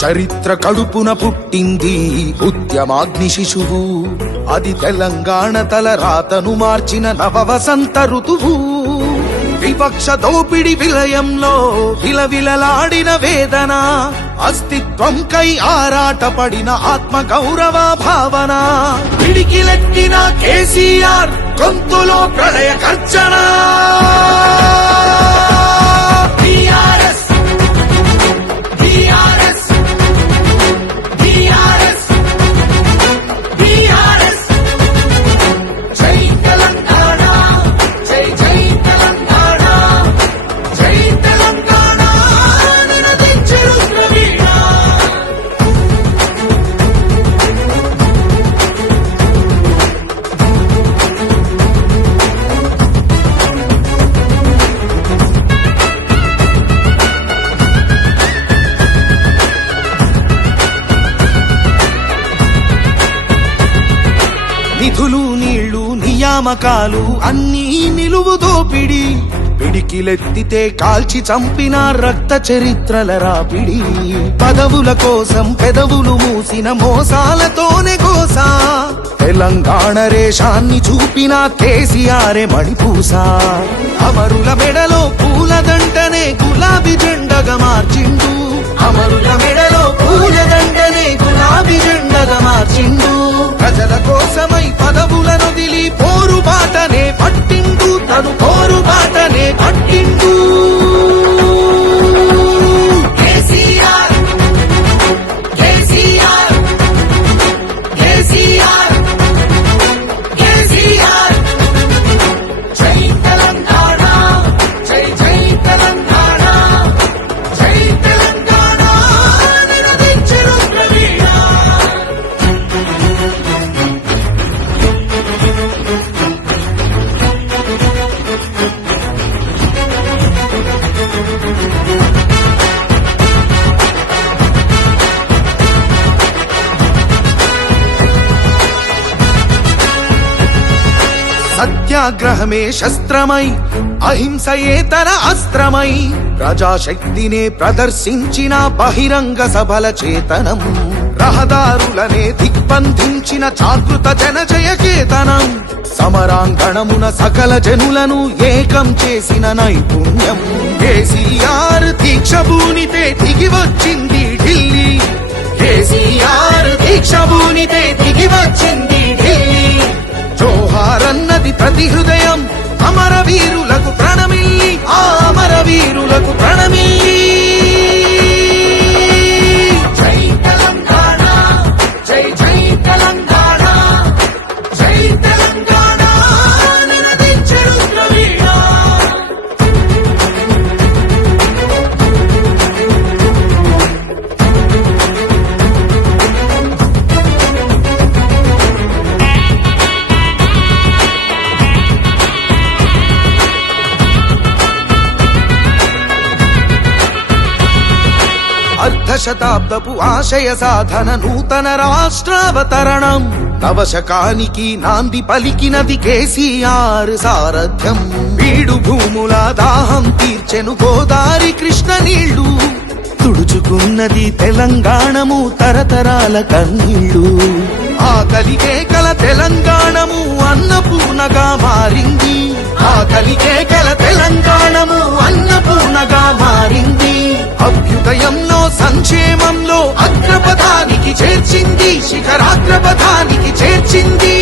చరిత్ర కడుపున పుట్టింది ఉద్యమాగ్ని శిశువు. అది తెలంగాణ తలరాతను మార్చిన నవవసంత ఋతువు. వివక్ష దోపిడి విలయంలో విలవిలలాడిన వేదన, అస్తిత్వంకై ఆరాటపడిన ఆత్మ గౌరవ భావన. పిడికిలెత్తిన కేసీఆర్ గొంతులో ప్రళయ గర్జన. నిధులు నీళ్లు నియామకాలు అన్నీ నిలువు దోపిడి. పిడికిలెత్తితే కాల్చి చంపిన రక్త చరిత్రల రాపిడి. పదవుల కోసం పెదవులు మూసిన మోసాలతోనే గోసా. తెలంగాణ రేషాన్ని చూపిన కేసీఆరే మణిపూసా. అమరుల మెడలో పూలదండనే గులాబీ జెండగా మార్చిండు. అమరుల మెడలో పూలదండనే గులాబీ జెండగా మార్చిండు. ప్రజల కోసమై పదవులను దిలి పోరుబాటనే పట్టిండు. తను పోరుబాటనే పట్టిండు. కేసీఆర్ కేసీఆర్ కేసీఆర్ కేసీఆర్. జై తెలంగాణ జై జై తెలంగాణ జై తెలంగాణ నినదించెను ప్రవీణ. సత్యాగ్రహమే శస్త్రమై అహింసయే తన అస్త్రమై ప్రజాశక్తినే ప్రదర్శించిన బహిరంగ సభల చేతనం. రహదారులనే దిగ్బంధించిన జాగృత జనజయ కేతనం. సమరాంగణమున సకల జనులను ఏకం చేసిన నైపుణ్యం. కేసీఆర్ దీక్ష భూనితే దిగి వచ్చింది ఢిల్లీ. కేసీఆర్ దీక్ష భూనితే దిగి వచ్చింది ఢిల్లీ. జోహారన్నది ప్రతి హృదయం అమరవీరులకు ప్రణమిల్లి. ఆ అమరవీరులకు ప్రణమిల్లి. జై తెలంగాణ జై జై తెలంగాణ జై తెలంగాణ నినదించెను ప్రవీణ. అర్ధశతాబ్దపు ఆశయ సాధన నూతన రాష్ట్రావతరణం. నవశకానికి నాంది పలికినది కేసీఆర్ సారథ్యం. బీడు భూముల దాహం తీర్చెను గోదారి కృష్ణ నీళ్లు. తుడుచుకున్నది తెలంగాణము తరతరాల కన్నీళ్లు. ఆకలికే కల తెలంగాణము అన్నపూర్ణగా మారింది. ఆకలికే కల తెలంగాణము అన్నపూర్ణగా మారింది. అభ్యుదయంలో సంక్షేమంలో అగ్రపథానికి చేర్చింది. శిఖరాగ్రపథానికి చేర్చింది.